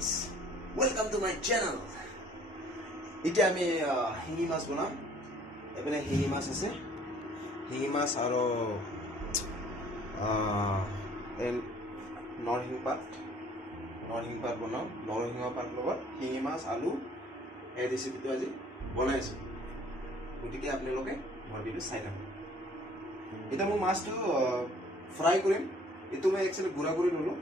Guys, welcome to my channel. এতিয়া আমি শিঙি মাছ বনাম। এপিনে শিঙি মাছ আছে, শিঙি মাছ আৰু নৰসিংহ পাত বনাম। নৰসিংহ পাত লগত শিঙি মাছ আলু এই ৰেচিপিটো আজি বনাই আছোঁ। গতিকে আপোনালোকে মোৰ ভিডিঅ' চাই থাকক। এতিয়া মই মাছটো ফ্ৰাই কৰিম। এইটো মই একচুৱেলি গুড়া কৰি ল'লোঁ।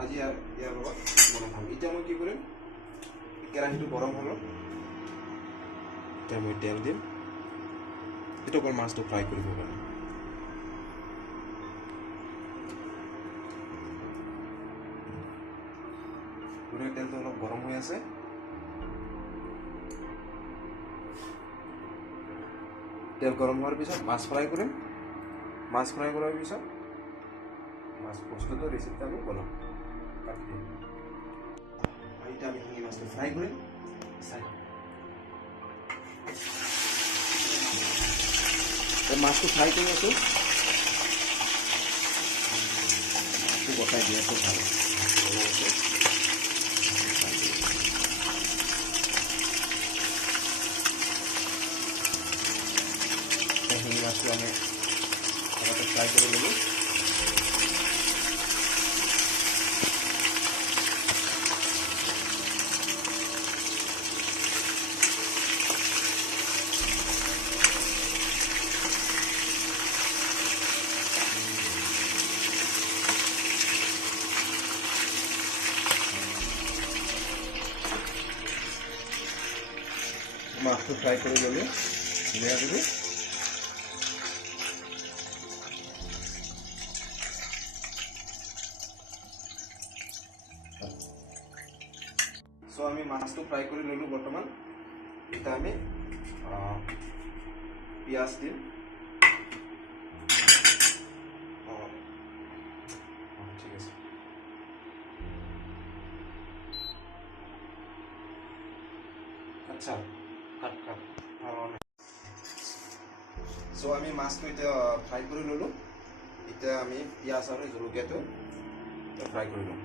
আজি ইয়াৰ লগত বনাই খাম। এতিয়া মই কি কৰিম, কেৰাহীটো গৰম হ'ল, এতিয়া মই তেল দিম। এইটো অকল মাছটো ফ্ৰাই কৰিবৰ কাৰণে। গোটেই তেলটো অলপ গৰম হৈ আছে। তেল গৰম হোৱাৰ পিছত মাছ ফ্ৰাই কৰিম। মাছ ফ্ৰাই কৰাৰ পিছত মাছ বস্তুটো ৰেচিপিটো আমি বনাম। কাটি দিম। এতিয়া আমি শিঙি মাছটো ফ্ৰাই কৰিম। মাছটো ফ্ৰাই কৰি আছোঁ। মাছটো বটাই দি আছোঁ ভাল। শিঙি মাছটো আমি আগতে ফ্ৰাই কৰি ল'লোঁ। মাছটো ফ্ৰাই কৰি ল'লোঁ ধুনীয়া কৰি। আমি মাছটো ফ্ৰাই কৰি ল'লোঁ বৰ্তমান। এতিয়া আমি পিঁয়াজ দিম। ঠিক আছে। আচ্ছা, আমি মাছটো এতিয়া ফ্ৰাই কৰি ল'লোঁ। এতিয়া আমি পিঁয়াজ আৰু জলকীয়াটো ফ্ৰাই কৰি ল'ম।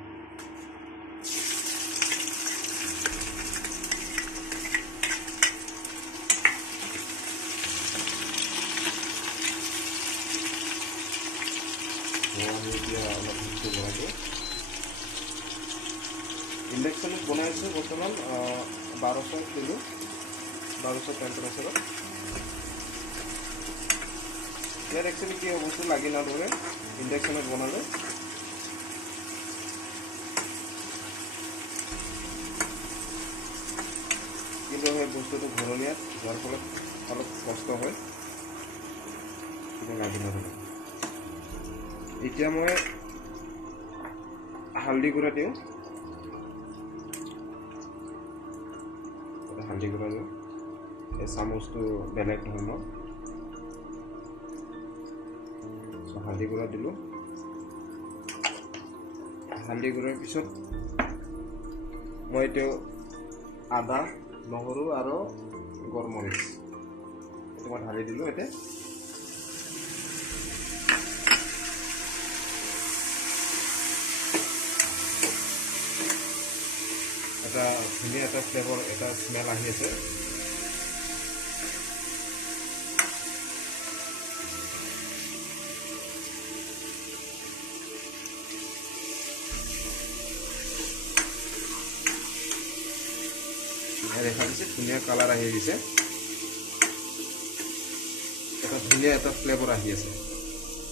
আমি এতিয়া অলপ মিক্সি বনাই দিওঁ। ইণ্ডাকশ্যনত বনাই আছোঁ বৰ্তমান 1200 দিলোঁ, 1200 টেম্পাৰেচাৰত। ইয়াত একচুৱেলি কি বস্তু লাগি নধৰে ইণ্ডাকশ্যনত বনালে। কিন্তু সেই বস্তুটো ঘৰণীয়াত যোৱাৰ ফলত অলপ কষ্ট হয়, কিন্তু লাগি নধৰে। এতিয়া মই হালধি গুড়া দিওঁ। হালধি গুড়া দিওঁ। এই চামুচটো বেলেগ ধৰণৰ। হালধি গুড়া দিলোঁ। হালধি গুড়াৰ পিছত মই এতিয়া আদা, নহৰু আৰু গোলমৰিচ এইটো মই ঢালি দিলোঁ। এতিয়া এটা ধুনীয়া এটা ফ্লেভাৰ, এটা স্মেল আহি আছে। দেখা দিছে ধুনীয়া কালাৰ আহি গৈছে, এটা ধুনীয়া এটা ফ্লেভাৰ আহি আছে।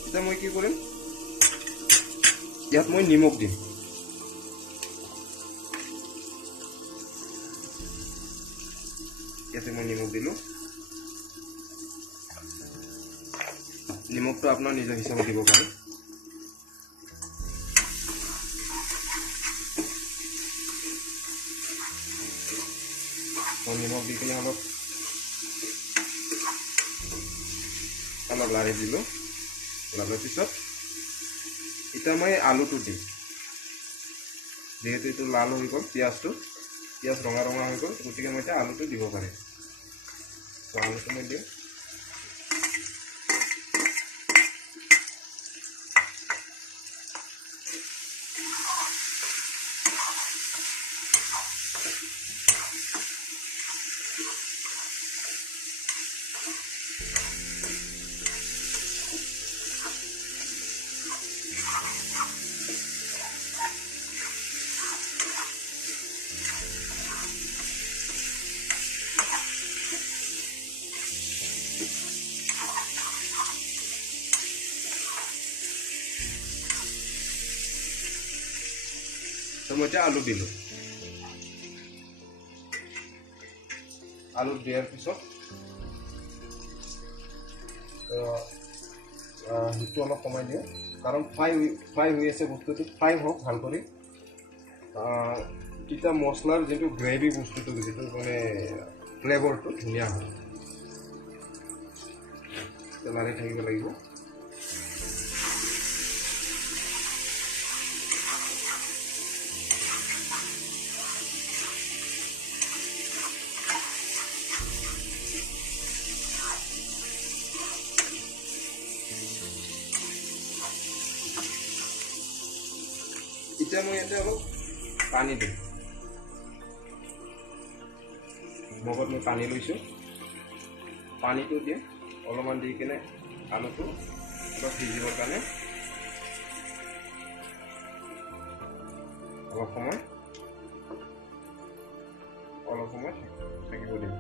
এতিয়া মই কি কৰিম, ইয়াত মই নিমখ দিম। ইয়াতে মই নিমখ দিলোঁ। নিমখটো আপোনাৰ নিজৰ হিচাপত দিব পাৰে। মই নিমখ দি কিনে অলপ লাৰি দিলোঁ। লাৰাৰ পিছত এতিয়া মই আলুটো দিম। যিহেতু এইটো লাল হৈ গ'ল, পিঁয়াজ ৰঙা ৰঙা হৈ গ'ল, গতিকে মই এতিয়া আলুটো দিব পাৰে। আলুটো মই দিওঁ। তো মই এতিয়া আলু দিলোঁ। আলু দিয়াৰ পিছত হিটটো অলপ কমাই দিওঁ, কাৰণ ফ্ৰাই হৈ আছে বস্তুটো, ফ্ৰাই হওক ভাল কৰি। তেতিয়া মছলাৰ যিটো গ্ৰেভি বস্তুটো, যিটো মানে ফ্লেভাৰটো ধুনীয়া হয়। লাৰি থাকিব লাগিব। এতিয়া মই ইয়াতে অলপ পানী দিম। মগত মই পানী লৈছোঁ, পানীটো দিম অলপমান, দি কিনে আলুটো অলপ সিজিবৰ কাৰণে অলপ সময় থাকিব দিম।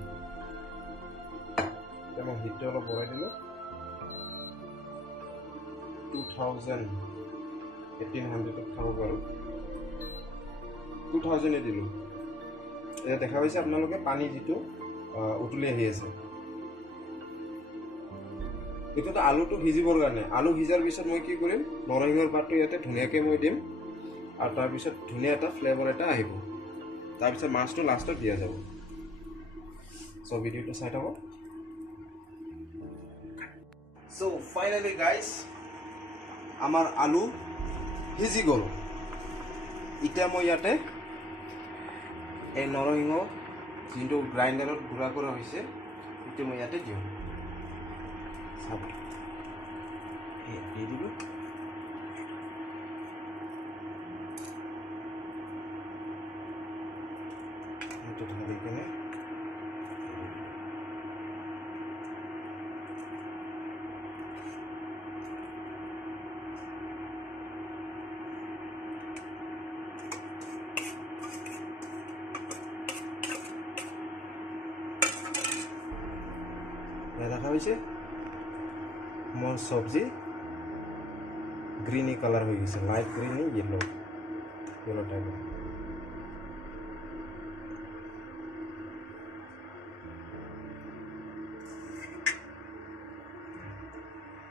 এতিয়া মই হিটটো অলপ বঢ়াই দিলোঁ, 1800 খাব পাৰোঁ, 2000 দিলোঁ। এতিয়া দেখা পাইছে আপোনালোকে পানী যিটো উতলি আহি আছে। এইটোতো আলুটো সিজিবৰ কাৰণে। আলু সিজাৰ পিছত মই কি কৰিম, নৰসিংহৰ পাতটো ইয়াতে ধুনীয়াকৈ মই দিম, আৰু তাৰপিছত ধুনীয়া এটা ফ্লেভাৰ এটা আহিব। তাৰপিছত মাছটো লাষ্টত দিয়া যাব। চ' ভিডিঅ'টো চাই থাকক। চ' ফাইনেলি গাইজ, আমাৰ আলু সিজি গ'ল। এতিয়া মই ইয়াতে এই নৰসিংহ যোনটো গ্ৰাইণ্ডাৰত গুড়া কৰা হৈছে, সেইটো মই ইয়াতে দিওঁ। চাব, দি দিলোঁ। সেইটো ঢালি কিনে দেখা পাইছে মোৰ চব্জি গ্ৰীণি কালাৰ হৈ গৈছে, লাইট গ্ৰীণি য়েলো টাইপৰ।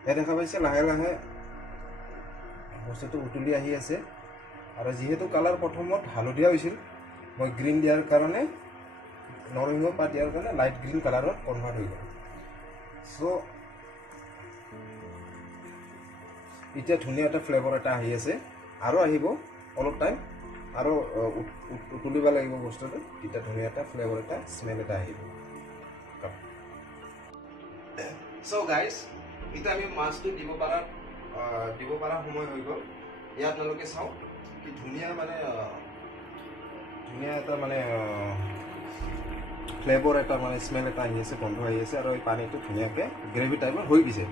দেখা পাইছে লাহে লাহে বস্তুটো উতলি আহি আছে। আৰু যিহেতু কালাৰ প্ৰথমত হালধীয়া হৈছিল, মই গ্ৰীণ দিয়াৰ কাৰণে, নৰসিংহ পাত দিয়াৰ কাৰণে লাইট গ্ৰীণ কালাৰত কনভাৰ্ট হৈ গ'ল। চ' এতিয়া ধুনীয়া এটা ফ্লেভাৰ এটা আহি আছে, আৰু আহিব অলপ টাইম, আৰু উতলিব লাগিব বস্তুটো, তেতিয়া ধুনীয়া এটা ফ্লেভাৰ এটা, স্মেল এটা আহিব। চ' গাইজ, এতিয়া আমি মাছটো দিব পাৰা সময় হৈ গ'ল। ইয়াত আপোনালোকে চাওক কি ধুনীয়া এটা ফ্লেভাৰ এটা, স্মেল এটা আহি আছে, গন্ধ আহি আছে, আৰু এই পানীটো ধুনীয়াকৈ গ্ৰেভি টাইপৰ হৈ গৈছে।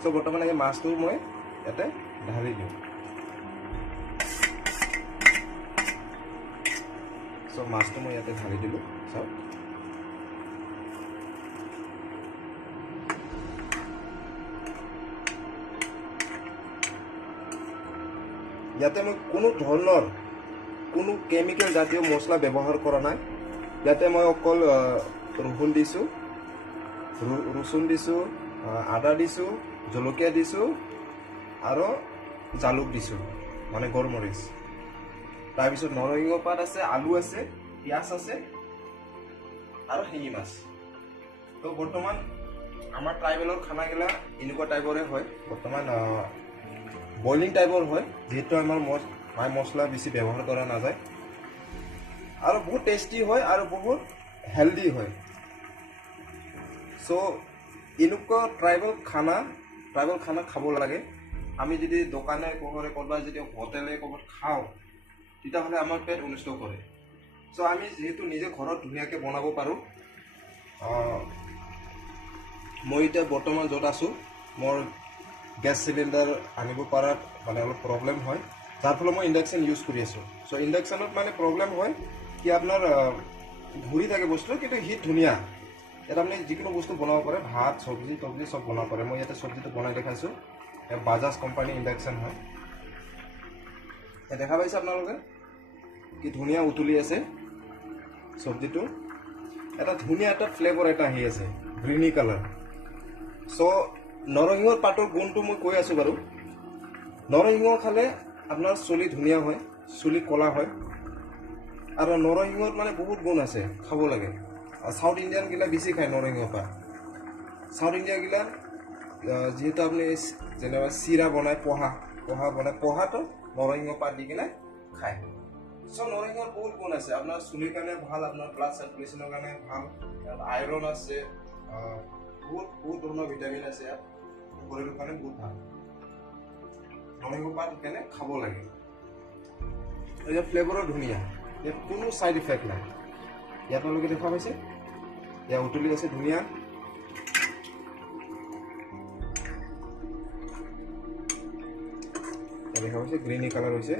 চ' বৰ্তমান এই মাছটো মই ইয়াতে ঢালি দিওঁ। চ' মাছটো মই ইয়াতে ঢালি দিলোঁ। চাওক, ইয়াতে মই কোনো কেমিকেল জাতীয় মছলা ব্যৱহাৰ কৰা নাই। ইয়াতে মই অকল ৰচুন দিছোঁ, আদা দিছোঁ, জলকীয়া দিছোঁ, আৰু জালুক দিছোঁ, গোলমৰিচ। তাৰপিছত নৰসিংহ পাত আছে, আলু আছে, পিঁয়াজ আছে, আৰু শিঙি মাছ। তো বৰ্তমান আমাৰ ট্ৰাইবেলৰ খানাগিলা এনেকুৱা টাইপৰে হয়। বৰ্তমান বইলিং টাইপৰ হয়, যিহেতু আমাৰ মছলা বেছি ব্যৱহাৰ কৰা নাযায়, আৰু বহুত টেষ্টি হয়, আৰু বহুত হেল্ডি হয়। চ' এনেকুৱা ট্ৰাইবেল খানা খাব লাগে। আমি যদি দোকানে পোহৰে ক'ৰবাত যদি হোটেলে ক'ৰবাত খাওঁ, তেতিয়াহ'লে আমাৰ পেট অনিষ্ট কৰে। চ' আমি যিহেতু নিজে ঘৰত ধুনীয়াকৈ বনাব পাৰোঁ। মই এতিয়া বৰ্তমান য'ত আছোঁ, মোৰ গেছ চিলিণ্ডাৰ আনিব পৰাত অলপ প্ৰব্লেম হয়, যাৰ ফলত মই ইণ্ডাকশ্যন ইউজ কৰি আছোঁ। চ' ইণ্ডাকশ্যনত প্ৰব্লেম হয় কি, আপোনাৰ ঘূৰি থাকে বস্তু, কিন্তু হিট ধুনীয়া। ইয়াত আপুনি যিকোনো বস্তু বনাব পাৰে, ভাত, চব্জি চব বনাব পাৰে। মই ইয়াতে চব্জিটো বনাই দেখাইছোঁ। বাজাজ কোম্পানী ইণ্ডাকশ্যন হয়, দেখা পাইছে আপোনালোকে। কি ধুনীয়া উতলি আছে চব্জিটো এটা ধুনীয়া এটা ফ্লেভাৰ এটা আহি আছে গ্ৰীনি কালাৰ চ' নৰসিংহৰ পাতৰ গুণটো মই কৈ আছোঁ বাৰু নৰসিংহ খালে আপোনাৰ চুলি ধুনীয়া হয় চুলি ক'লা হয় আৰু নৰসিংহত মানে বহুত গুণ আছে খাব লাগে আৰু সাউথ ইণ্ডিয়ান গিলা বেছি খায় নৰসিংহ পাত সাউথ ইণ্ডিয়া গিলা যিহেতু আপুনি যেনিবা চিৰা বনায় পহা বনায় পহাটো নৰসিংহ পাত দি কিনে খায় চ' নৰসিংহৰ বহুত গুণ আছে আপোনাৰ চুলিৰ কাৰণে ভাল আপোনাৰ ব্লাড চাৰ্কুলেশ্যনৰ কাৰণে ভাল আইৰণ আছে বহুত ধৰণৰ ভিটামিন আছে ইয়াত শৰীৰৰ কাৰণে বহুত ভাল নৰসিংহ পাত সেইকাৰণে খাব লাগে ইয়াৰ ফ্লেভাৰো ধুনীয়া ইয়াত কোনো ছাইড ইফেক্ট নাই ইয়াত আপোনালোকে দেখা পাইছে ইয়াত উতলি আছে ধুনীয়া দেখা পাইছে গ্ৰীনি কালাৰ হৈছে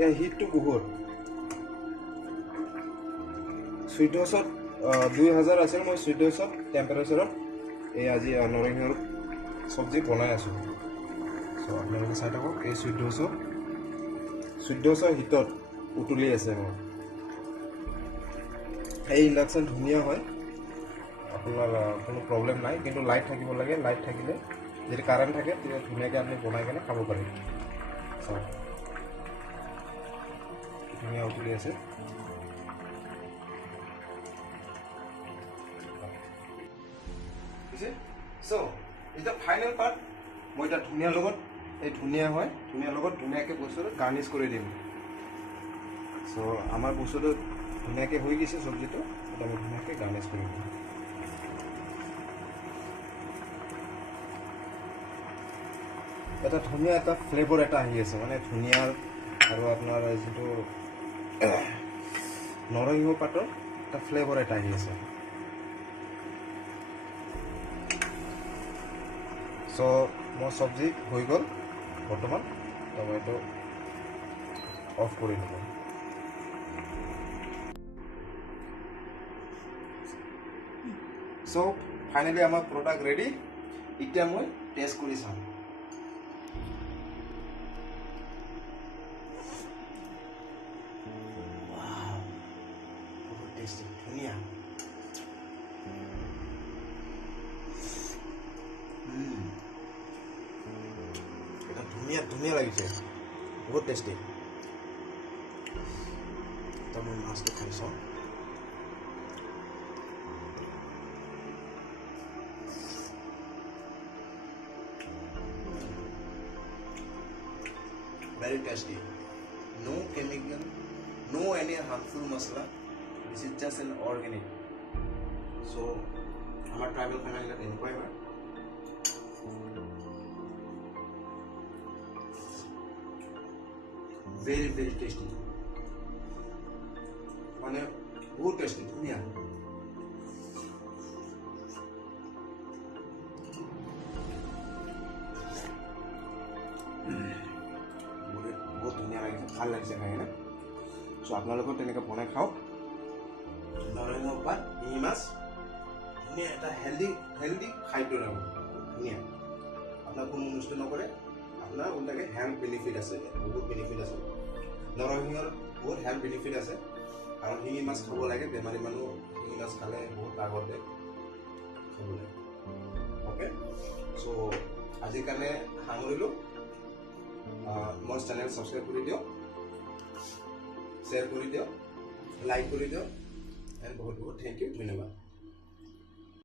ইয়াৰ হিটটো বহুত চুইট হাউচত 2000 আছিল মই চুইট হাউচত টেম্পাৰেচাৰত এই আজি নৰসিংহৰ চব্জি বনাই আছোঁ চ' আপোনালোকে চাই থাকক এই চুইট হাউচৰ হিটত উতলি আছে মোৰ এই ইণ্ডাকশ্যন ধুনীয়া হয় আপোনাৰ কোনো প্ৰব্লেম নাই কিন্তু লাইট থাকিব লাগে লাইট থাকিলে যদি কাৰেণ্ট থাকে তেতিয়া ধুনীয়াকৈ আপুনি বনাই কেনে খাব পাৰে চ' ধুনীয়া উতলি আছে চ' এতিয়া ফাইনেল পাৰ্ট মই এতিয়া ধুনীয়াৰ লগত এই ধুনীয়া হয় ধুনীয়াৰ লগত ধুনীয়াকৈ বস্তুটো গাৰ্নিছ কৰি দিম চ' আমাৰ বস্তুটো ধুনীয়াকৈ হৈ গৈছে চব্জিটো এটা মই ধুনীয়াকৈ গাৰ্নিছ কৰি দিম এটা ধুনীয়া এটা ফ্লেভাৰ এটা আহি আছে মানে ধুনীয়াৰ আৰু আপোনাৰ যিটো নৰসিংহ পাতৰ এটা ফ্লেভাৰ এটা আহি আছে চ' মোৰ চব্জি হৈ গ'ল বৰ্তমান তো মই এইটো অফ কৰি দিব চ' ফাইনেলি আমাৰ প্ৰডাক্ট ৰেডি এতিয়া মই টেষ্ট কৰি চাম ধুনীয়া এটা ধুনীয়া লাগিছে বহুত টেষ্টি তো মই মাছটো খাই চাওঁ very tasty no chemical no any harmful masala this is just an organic so our tribal family got enjoy very tasty মানে বহুত টেষ্টি ধুনীয়া বহুত ধুনীয়া লাগিছে ভাল লাগিছে খাই কিনে চ' আপোনালোকেও তেনেকৈ বনাই খাওক নৰসিংহ পাত শিঙি মাছ ধুনীয়া এটা হেল্ডি খাদ্য লাগিব ধুনীয়া আপোনাৰ কোনো নষ্ট নকৰে আপোনাৰ ওলটাকে হেল্থ বেনিফিট আছে বহুত বেনিফিট আছে নৰসিংহৰ বহুত হেল্থ বেনিফিট আছে কাৰণ শিঙি মাছ খাব লাগে বেমাৰী মানুহ শিঙি মাছ খালে বহুত আগতে খাব লাগে অ'কে চ' আজিৰ কাৰণে সামৰিলোঁ মোৰ চেনেল ছাবস্ক্ৰাইব কৰি দিয়ক শ্বেয়াৰ কৰি দিয়ক লাইক কৰি দিয়ক এণ্ড বহুত থেংক ইউ ধন্যবাদ